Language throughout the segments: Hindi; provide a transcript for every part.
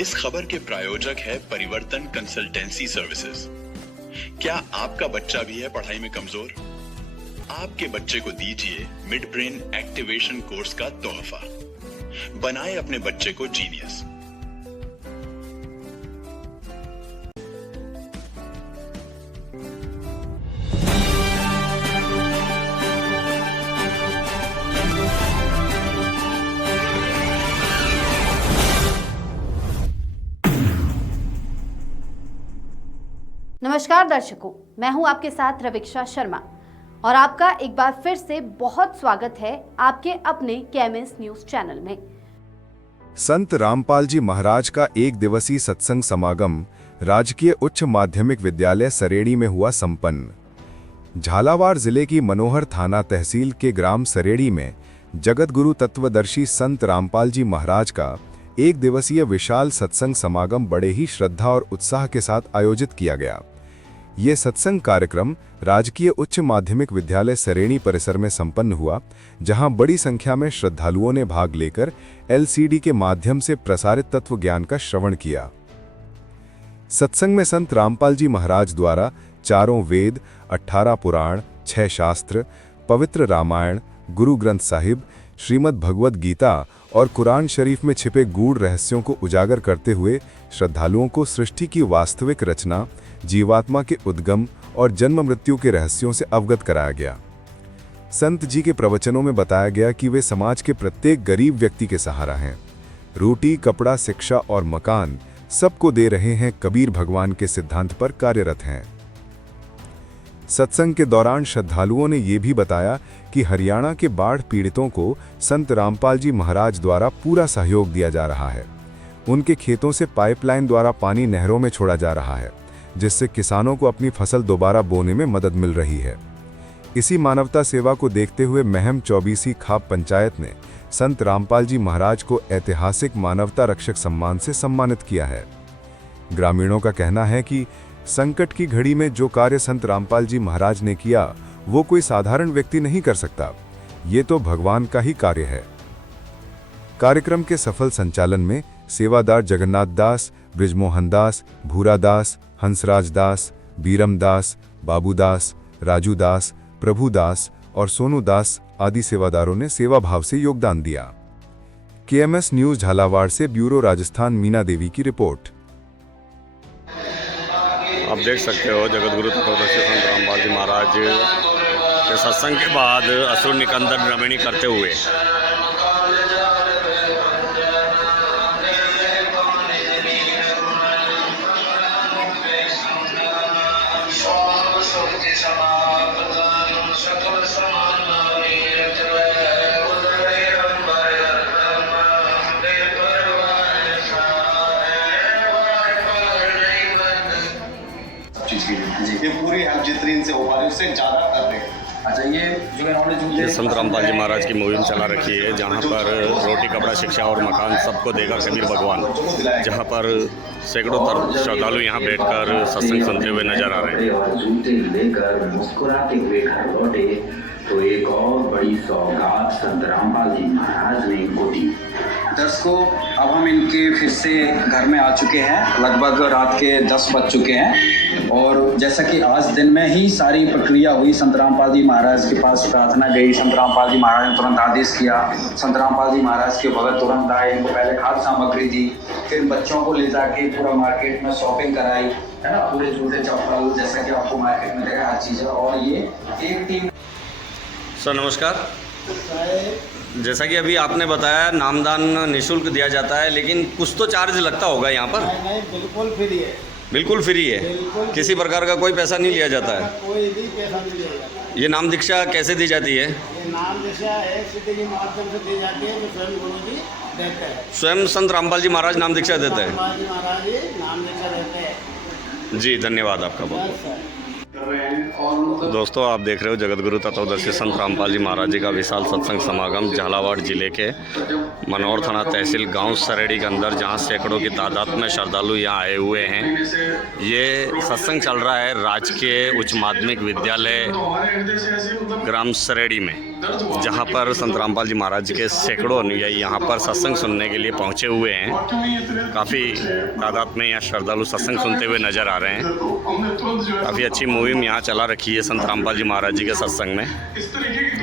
इस खबर के प्रायोजक है परिवर्तन कंसल्टेंसी सर्विसेज। क्या आपका बच्चा भी है पढ़ाई में कमजोर? आपके बच्चे को दीजिए मिड ब्रेन एक्टिवेशन कोर्स का तोहफा। बनाए अपने बच्चे को जीनियस। नमस्कार दर्शकों, मैं हूं आपके साथ रविक्षा शर्मा और आपका एक बार फिर से बहुत स्वागत है आपके अपने केएमएस न्यूज चैनल में। संत रामपाल जी महाराज का एक दिवसीय सत्संग समागम राजकीय उच्च माध्यमिक विद्यालय सरेड़ी में हुआ संपन्न। झालावाड़ जिले की मनोहर थाना तहसील के ग्राम सरेड़ी में जगतगुरु तत्वदर्शी संत रामपाल जी महाराज का एक दिवसीय विशाल सत्संग समागम बड़े ही श्रद्धा और उत्साह के साथ आयोजित किया गया। ये सत्संग कार्यक्रम राजकीय उच्च माध्यमिक विद्यालय सरेणी परिसर में संपन्न हुआ, जहां बड़ी संख्या में श्रद्धालुओं ने भाग लेकर एलसीडी के माध्यम से प्रसारित तत्व ज्ञान का श्रवण किया। सत्संग में संत रामपाल जी महाराज द्वारा 4 वेद, 18 पुराण, 6 शास्त्र, पवित्र रामायण, गुरु ग्रंथ साहिब, श्रीमद् भगवद गीता और कुरान शरीफ में छिपे गूढ़ रहस्यों को उजागर करते हुए श्रद्धालुओं को सृष्टि की वास्तविक रचना, जीवात्मा के उद्गम और जन्म मृत्यु के रहस्यों से अवगत कराया गया। संत जी के प्रवचनों में बताया गया कि वे समाज के प्रत्येक गरीब व्यक्ति के सहारा हैं। रोटी, कपड़ा, शिक्षा और मकान सबको दे रहे हैं, कबीर भगवान के सिद्धांत पर कार्यरत हैं। सत्संग के दौरान श्रद्धालुओं ने ये भी बताया कि हरियाणा के बाढ़ पीड़ितों को संत रामपाल जी महाराज द्वारा पूरा सहयोग दिया जा रहा है। उनके खेतों से पाइपलाइन द्वारा पानी नहरों में छोड़ा जा रहा है, जिससे किसानों को अपनी फसल दोबारा बोने में मदद मिल रही है। इसी मानवता सेवा को देखते हुए महम 24 खाप पंचायत ने संत रामपाल जी महाराज को ऐतिहासिक मानवता रक्षक सम्मान से सम्मानित किया है। ग्रामीणों का कहना है कि संकट की घड़ी में जो कार्य संत रामपाल जी महाराज ने किया, वो कोई साधारण व्यक्ति नहीं कर सकता। ये तो भगवान का ही कार्य है। कार्यक्रम के सफल संचालन में सेवादार जगन्नाथ दास, ब्रिजमोहन दास, भूरा दास, हंसराज दास, बीरम दास, बाबू दास, राजू दास, प्रभु दास और सोनू दास आदि सेवादारों ने सेवा भाव से योगदान दिया। केएमएस न्यूज झालावाड़ से ब्यूरो राजस्थान मीना देवी की रिपोर्ट। आप देख सकते हो जगतगुरु तत्वदर्शी संत रामपाल जी महाराज के सत्संग के बाद असुर निकंदन रमणी करते हुए ये पूरी हेल्प जितनी इनसे हो पा रही है उससे ज़्यादा कर रहे हैं। अच्छा, ये संत रामपाल जी महाराज की मुहिम चला रखी है, जहाँ पर रोटी, कपड़ा, शिक्षा और मकान सबको देगा कबीर भगवान, जहाँ पर सैकड़ों श्रद्धालु यहाँ बैठकर सत्संग सुनते हुए नजर आ रहे हैं। जूते लेकर मुस्कुराते हुए घर लौटे तो एक और बड़ी सौगात संत रामपाल जी महाराज ने इनको दी। दर्शकों, अब हम इनके फिर से घर में आ चुके हैं। लगभग रात के 10 बज चुके हैं और जैसा कि आज दिन में ही सारी प्रक्रिया हुई, संत रामपाल जी महाराज के पास प्रार्थना गई। संत रामपाल जी महाराज ने तुरंत आदेश किया। संत रामपाल जी महाराज के भगत तुरंत आए, इनको पहले खाद्य सामग्री दी, फिर बच्चों को ले जाके पूरा मार्केट में शॉपिंग कराई, है ना, पूरे जूते चप्पल जैसा कि आपको मार्केट में देखा हर चीज़। और ये एक टीम। सर नमस्कार। जैसा कि अभी आपने बताया नामदान निःशुल्क दिया जाता है, लेकिन कुछ तो चार्ज लगता होगा यहाँ पर? नहीं, बिल्कुल फ्री है। बिल्कुल फ्री है? बिल्कुल किसी प्रकार का कोई पैसा नहीं लिया जाता है? कोई भी पैसा नहीं लिया जाता है। ये नाम दीक्षा कैसे दी जाती है? ये नाम दीक्षा एक सिद्धि के माध्यम से दी जाती है, जो स्वयं गुरु जी देते हैं। स्वयं संत रामपाल जी महाराज नाम दीक्षा देते हैं? रामपाल जी महाराज जी नाम दीक्षा देते हैं। जी धन्यवाद आपका बहुत। बस सर। दोस्तों आप देख रहे हो जगत गुरु तत्वदर्शी संत रामपाल जी महाराज जी का विशाल सत्संग समागम झालावाड़ जिले के मनोहर थाना तहसील गांव सरेड़ी के अंदर, जहां सैकड़ों की तादाद में श्रद्धालु यहां आए हुए हैं। ये सत्संग चल रहा है राजकीय उच्च माध्यमिक विद्यालय ग्राम सरेड़ी में, जहां पर संत रामपाल जी महाराज के सैकड़ों अनुयायी यहां पर सत्संग सुनने के लिए पहुंचे हुए हैं। काफ़ी तादाद में यहाँ श्रद्धालु सत्संग सुनते हुए नजर आ रहे हैं। काफ़ी अच्छी मुहिम यहाँ चला रखी है संत रामपाल जी महाराज जी के सत्संग में।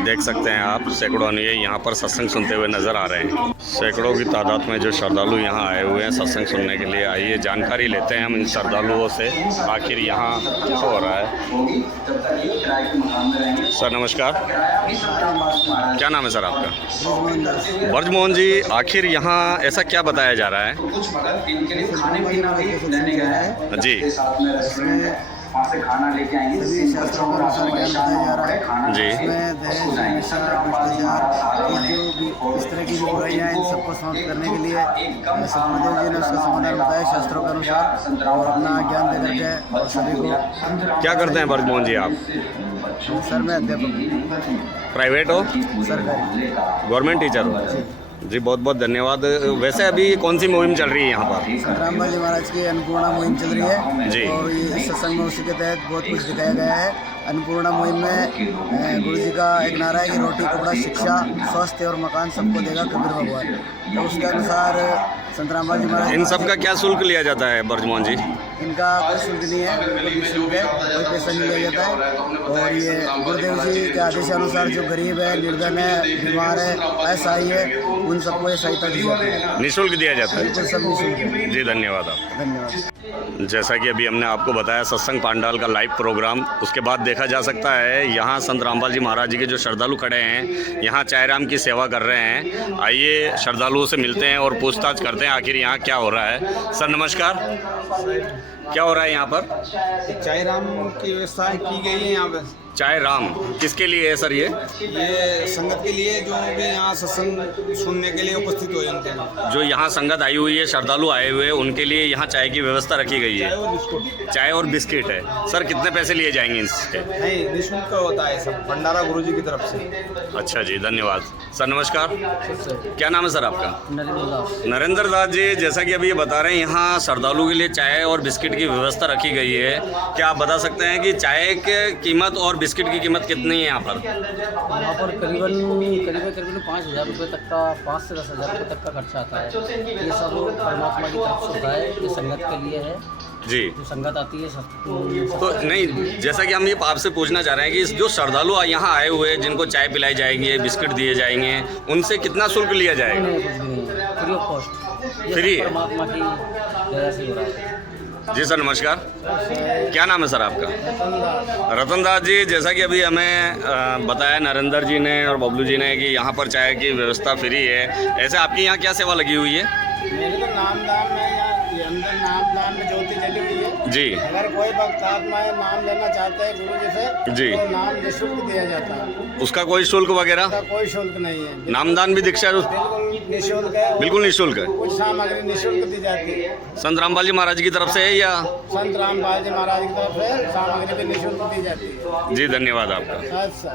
देख सकते हैं आप, सैकड़ों अनुयायी यहाँ पर सत्संग सुनते हुए नजर आ रहे हैं। सैकड़ों की तादाद में जो श्रद्धालु यहाँ आए हुए हैं सत्संग सुनने के लिए, आइए जानकारी लेते हैं हम इन श्रद्धालुओं से, आखिर यहाँ क्या हो रहा है। सर नमस्कार, क्या नाम है सर आपका? ब्रजमोहन जी, आखिर यहाँ ऐसा क्या बताया जा रहा है? जी वहाँ से खाना लेके आएंगे जी। जो इस तरह की जो बुराइयाँ इन सबको समाप्त करने के लिए सतगुरुदेव जी ने उसका समाधान बताया शास्त्रों के अनुसार, और अपना ज्ञान दे करके और सभी को। क्या करते हैं ब्रजमोहन जी आप? सर मैं अध्यापक। प्राइवेट हो? सरकारी। गवर्नमेंट टीचर हो? जी बहुत बहुत धन्यवाद। वैसे अभी कौन सी मुहिम चल रही है यहाँ पर? संत रामपाल जी महाराज की अन्नपूर्णा मुहिम चल रही है जी। और ये इस सत्संग में उसी के तहत बहुत कुछ दिखाया गया है। अन्नपूर्णा मुहिम में गुरु जी का एक नारा है कि रोटी कपड़ा शिक्षा स्वास्थ्य और मकान सबको देगा कबीर भगवान। तो उसके अनुसार संत रामपाल जी महाराज इन सब का क्या शुल्क लिया जाता है ब्रजमोहन जी? इनका कोई शुल्क नहीं है, कोई निःशुल्क है, कोई पैसा नहीं लिया जाता है। और ये गुरुदेव जी के आदेशानुसार जो गरीब है, निर्धन है, बीमार है, असहाय है, उन सबको ये सहायता दी जाती है। निःशुल्क दिया जाता है? सब निःशुल्क। जी धन्यवाद आपका। धन्यवाद। जैसा कि अभी हमने आपको बताया सत्संग पांडाल का लाइव प्रोग्राम, उसके बाद देखा जा सकता है यहाँ संत रामपाल जी महाराज जी के जो श्रद्धालु खड़े हैं यहाँ चायराम की सेवा कर रहे हैं। आइए श्रद्धालुओं से मिलते हैं और पूछताछ करते हैं आखिर यहाँ क्या हो रहा है। सर नमस्कार, क्या हो रहा है यहाँ पर? चाय राम की व्यवस्था की गई है यहाँ पे। चाय राम किसके लिए है सर? ये संगत के लिए जो भी यहाँ सत्संग सुनने के लिए उपस्थित हो जाते हैं। जो यहाँ संगत आई हुई है, श्रद्धालु आए हुए हैं, उनके लिए यहाँ चाय की व्यवस्था रखी गई है। चाय और बिस्किट है। सर कितने पैसे लिए जाएंगे इसके? नहीं, निःशुल्क होता है सब, भंडारा गुरु जी की तरफ से। अच्छा जी धन्यवाद। सर नमस्कार, क्या नाम है सर आपका? नरेंद्र दास जी, जैसा कि अभी ये बता रहे हैं यहाँ श्रद्धालु के लिए चाय और बिस्किट की व्यवस्था रखी गई है। क्या आप बता सकते हैं कि चाय की कीमत और बिस्किट की कीमत कितनी है यहाँ पर? यहाँ पर करीबन 5,000 रुपये तक का, 5 से 10,000 रुपये तक का खर्चा आता है। ये सब परमात्मा की तरफ से होता है, ये संगत के लिए है जी। जो संगत आती है सब तो नहीं, जैसा कि हम ये आपसे पूछना चाह रहे हैं कि जो श्रद्धालु यहाँ आए हुए हैं जिनको चाय पिलाई जाएंगे, बिस्किट दिए जाएंगे, उनसे कितना शुल्क लिया जाएगा? फ्री ऑफ कॉस्ट, फ्री है? परमात्मा की दया से हो रहा है। जी सर नमस्कार, क्या नाम है सर आपका? रतन दास जी, जैसा कि अभी हमें बताया नरेंद्र जी ने और बबलू जी ने कि यहाँ पर चाय की व्यवस्था फ्री है, ऐसे आपकी यहाँ क्या सेवा लगी हुई है? मेरे तो नामदान में यहाँ अंदर नामदान में ज्योति जली हुई है जी। अगर कोई भक्त आत्मा नाम लेना चाहता है गुरु जी से जी, तो नाम निःशुल्क दिया जाता है। उसका कोई शुल्क वगैरह? कोई शुल्क नहीं है। नामदान भी दीक्षा बिल्कुल निःशुल्क है। बिल्कुल निःशुल्क है। कुछ सामग्री निःशुल्क दी जाती है। संत रामपाल जी महाराज की तरफ से है या? संत रामपाल जी महाराज की तरफ से सामग्री भी निःशुल्क दी जाती है। जी धन्यवाद आपका। अच्छा,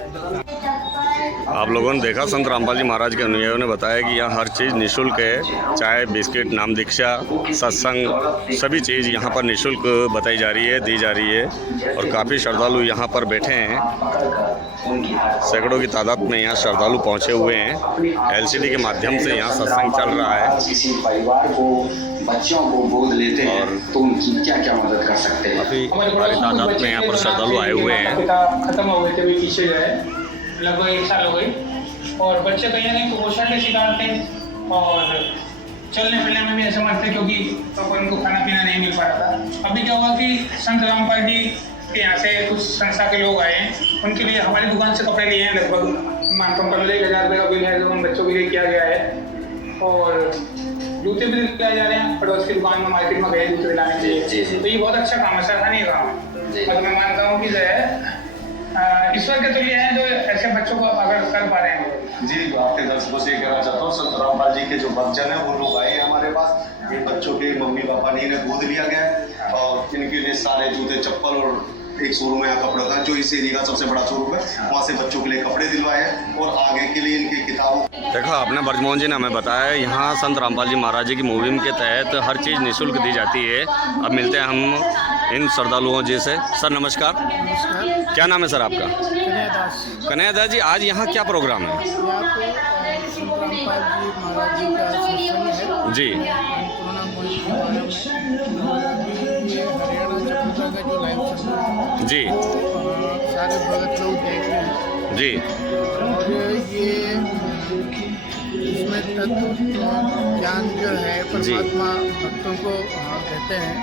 आप लोगों ने देखा संत रामपाल जी महाराज के अनुयायियों ने बताया कि यहाँ हर चीज़ निःशुल्क है। चाय, बिस्किट, नाम दीक्षा, सत्संग, सभी चीज़ यहाँ पर निःशुल्क बताई जा रही है, दी जा रही है। और काफ़ी श्रद्धालु यहाँ पर बैठे हैं, सैकड़ों की तादाद में यहाँ श्रद्धालु पहुँचे हुए हैं। एलसीडी के माध्यम से यहाँ सत्संग चल रहा है। किसी परिवार को, बच्चों को गोद लेते हैं तो उनकी क्या क्या मदद कर सकते हैं। काफ़ी भारी तादाद में यहाँ पर श्रद्धालु आए हुए हैं। खत्म हो गए थे, अभी पीछे जो है लगभग 1 साल हो गई, और बच्चे कहीं ना कहीं कुपोषण के शिकार थे और चलने फिरने में भी असमर्थ थे क्योंकि प्रॉपर उनको खाना पीना नहीं मिल पा रहा था। अभी क्या हुआ कि संत रामपाल जी के यहाँ से कुछ संस्था के लोग आए हैं, उनके लिए हमारी दुकान से कपड़े लिए हैं। लगभग मानता हूँ 15,000 रुपये का बिल है जो उन बच्चों के लिए किया गया है, और जूते भी दिलाए जा रहे हैं। पड़ोस की दुकान में, मार्केट में गए जूते दिलाने के लिए। तो ये बहुत अच्छा काम है, सराहनीय काम है। और मैं मानता हूँ कि जो है ईश्वर के तुल्य हैं जो ऐसे बच्चों को अगर कर पा रहे हैं। जी, आपके दर्शकों से कहना चाहता हूँ, संत रामपाल जी के जो भक्तजन है वो लोग आए हैं हमारे पास। ये बच्चों के मम्मी पापा नहीं ने गोद लिया गया है और इनके लिए सारे जूते, चप्पल और एक शोरूम है यहाँ कपड़ों का, जो इस एरिया का सबसे बड़ा शोरूम है। वहाँ से बच्चों के लिए कपड़े दिलवाए हैं और आगे के लिए इनकी किताबों। देखो, आपने ब्रजमोहन जी ने हमें बताया यहाँ संत रामपाल जी महाराज जी की मुहिम के तहत हर चीज़ निःशुल्क दी जाती है। अब मिलते हैं हम इन श्रद्धालुओं जी से। सर नमस्कार। नमस्कार। क्या नाम है सर आपका? कन्हैयादास। कन्हैयादास जी, आज यहाँ क्या प्रोग्राम है? संत रामपाल जी महाराज जी का सत्संग है जी अन्नपूर्णा मोहिम के बारे में। और अभी ये हरियाणा चकुंदा का जो लाइव चल रहा है जी वो सारे भगत लोग देख रहे हैं। जी। और ये इसमें तत्व ज्ञान जो है परमात्मा भक्तों को देते हैं।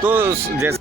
तो जैसे